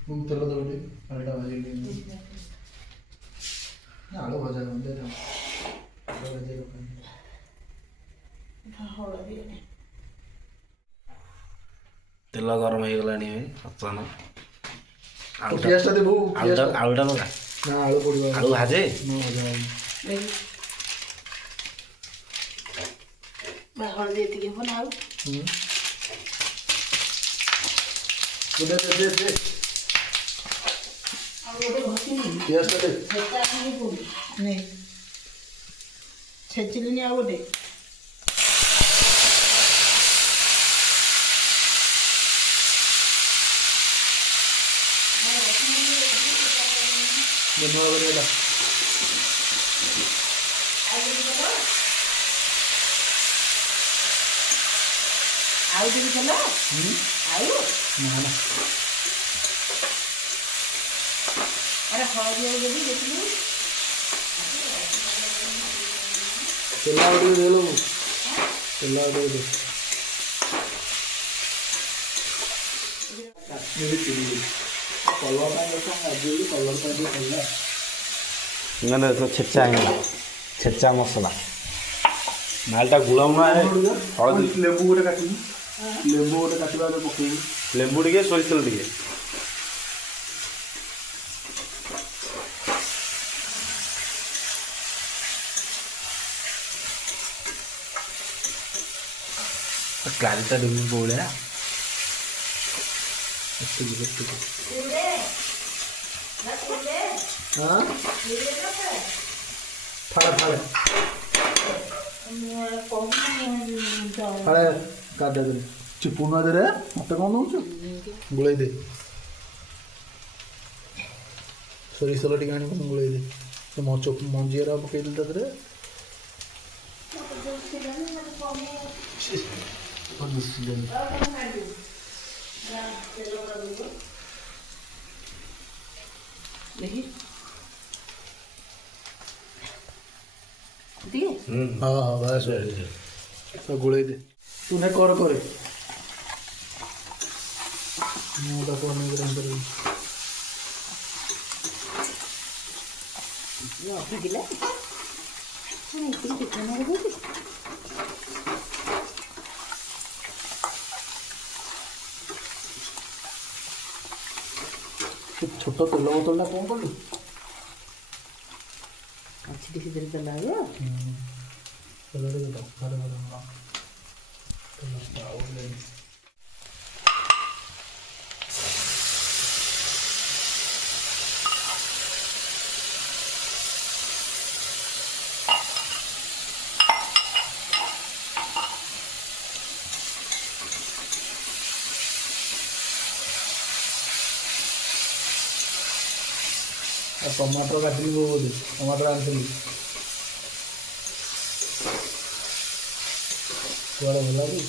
ତେଲ ଦେବ ଟିକେ ଆଳୁଟା ଭାଜି ଆଳୁ ଭଜା ଦେ ଆଳୁ ଭାଜି ତେଲ ଗରମ ହେଇଗଲାଣି ବର୍ତ୍ତମାନ ପିଆଜଟା ଦେବୁ ଆଳୁଟା ଲଗା ନା ଆଳୁ ପଡ଼ିବ ଆଳୁ ଭାଜେ ହଳଦୀ ଏତିକି ହେବ ନା ଆଉ ଛେଚିଲିନି ଆଉ ଗୋଟେ ଆଉ ଟିକେ ତେଲ ଆଉ ଆରେ ହଳଦୀ ଆଉ ଯଦି ଦେଖିଲୁ ତେଲ ଆଉ ଟିକେ ଦେଲ ତେଲ ଆଉ ଟିକେ ଦେ କଲର ପାଇଁ ଆଜି କଲର ପାଇଁ ଟିକେ ଭଲ ନା ତ ଛେଚା ହେଇଗଲା ଛେଚା ମସଲା ମାଲଟା ଗୁଳମୁଳା ହଳଦୀ ଲେମ୍ବୁ ଗୋଟେ କାଟିବି ଲେମ୍ବୁ ଗୋଟେ କାଟିବା ପକେଇବି ଲେମ୍ବୁ ଟିକେ ସୋରିଷ ତେଲ ଟିକେ କ୍ଲାରିଟା ଦେବି ବଳିଆ ଫାଳେ କାଟିଦେବି ଚିପୁନା ଦେରେ ମତେ କ'ଣ ଦେଉଛୁ ଗୋଳେଇ ଦେ ସୋରିଷ ତେଲ ଟିକେ ଆଣିବୁ ଗୋଳେଇ ଦେ ସେ ମଞ୍ଜିରା ପକେଇଦେଲି ତା ଦେହରେ हाँ हाँ बस तो गोले दे तूने कर करे मोटा करने के अंदर छोट तेल बोतल ना कौन कलु अच्छी किसी दिन तेल आयो टमाटर काटली टमाटर आनी କୁଆଡ଼େ ଗଲା କି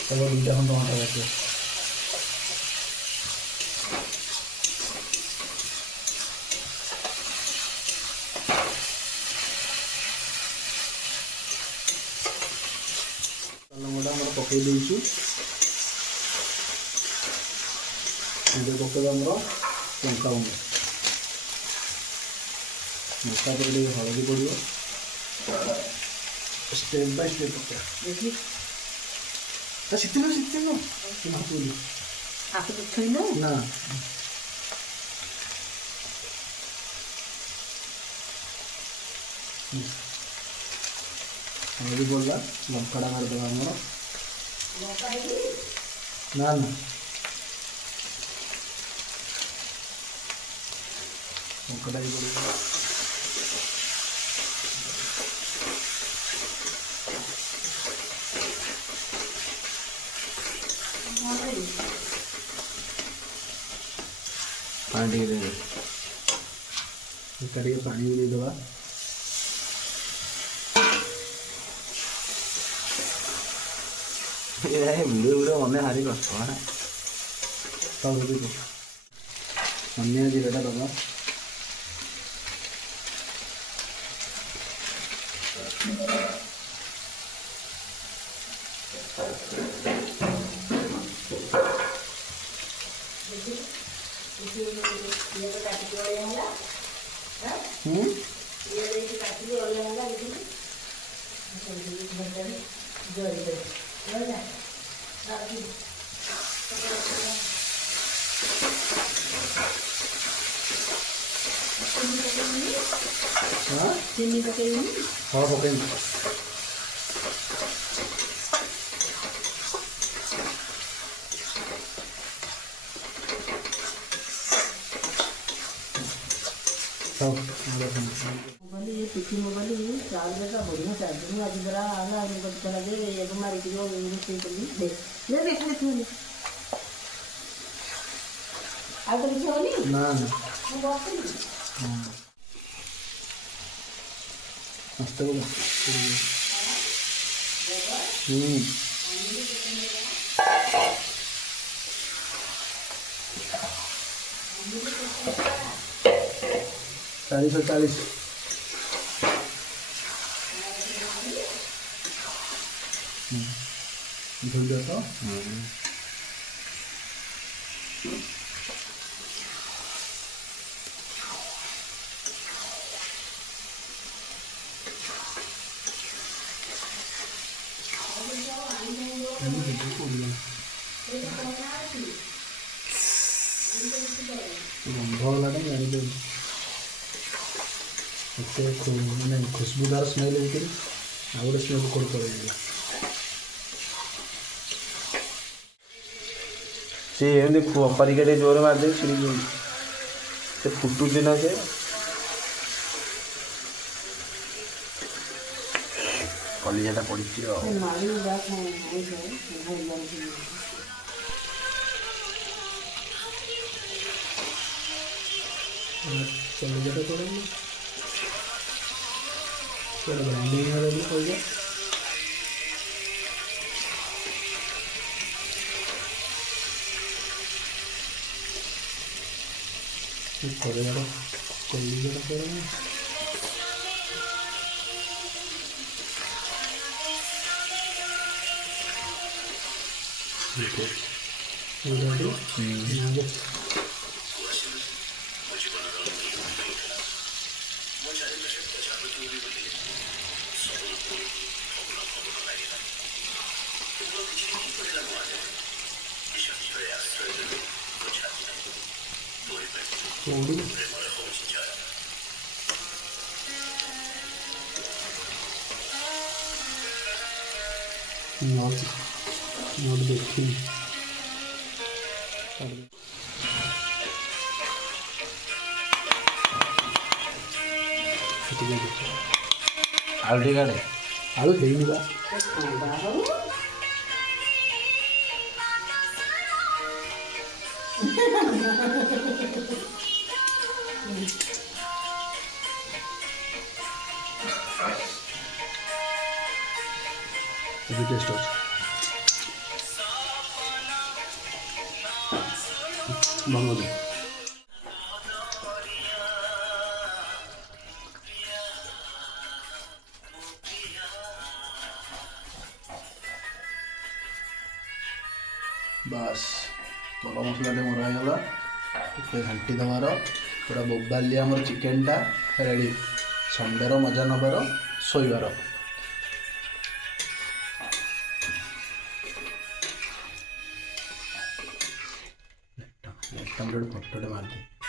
ସବୁ ଦୁଇଟା ଖଣ୍ଡ ଟମାଟୋ କାଟିବ ଲଙ୍କାଟା ଆମର ପକାଇ ଦେଇଛୁ ଏବେ ପକାଇବା ଆମର लंका गुंड मसला पर ଟିକେ हलदी पड़ो स्टेप बाय स्टेप पका सीखते आप तो छुईनो ना हलदी पड़ा लंकाटा मारिदेवा आमर ना ना कड़ाई पड़ेगा पानी दे कड़ी पानी भी दे दवा वीडियो वीडियो मन हारी कष्ट धनिया जीराटा दवा हाँ चीनी पकेगी हाँ पकेंगे। हाँ मोबाइल ये पिछली मोबाइल ये चार का बढ़िया चार्ज मैं आज जरा आला इन को चला दे ये हमारी की जो इंग्लिश से कर दे ये देख ले तू आज तो लिखा नहीं ना ना वो बात नहीं मस्त बघा चालीस और 40 धुल जाता गंध वाला जानी मैंने खुशबूदार स्मेल होती आगे स्मेल कौन पड़ेगा ସେ ଏମିତି ଅପାରିକା ଟିକେ ଜୋରରେ ମାରିଦେବି ଛିଡ଼ିକି ସେ ଫୁଟୁଛି ନା ସେ କଲିଜାଟା ପଡ଼ିଛି ଆଉ माली बात है आई है घर जाने के लिए चलो जरा पड़ेगा थोड़ा ग्राइंडिंग वाला भी हो गया थोड़ा जरा कोई जरा पड़ेगा नोट देखी ଆଳୁ ଟିକେ କାଢ଼େ आलू ହେଇନି ବା टेस्ट ଅଛି ଭଲ ଅଛି ବାସ୍ ଗରମ ମସଲାଟେ ମରା ହେଇଗଲା ଟିକେ ଘାଣ୍ଟି ଦେବାର ପୁରା ବୋବାଲିଆ ଆମର ଚିକେନଟା ରେଡ଼ି ସଣ୍ଡେର ମଜା ନେବାର ଶୋଇବାର ଗୋଟେ ଫଟୋଟେ ମାରିଦିଏ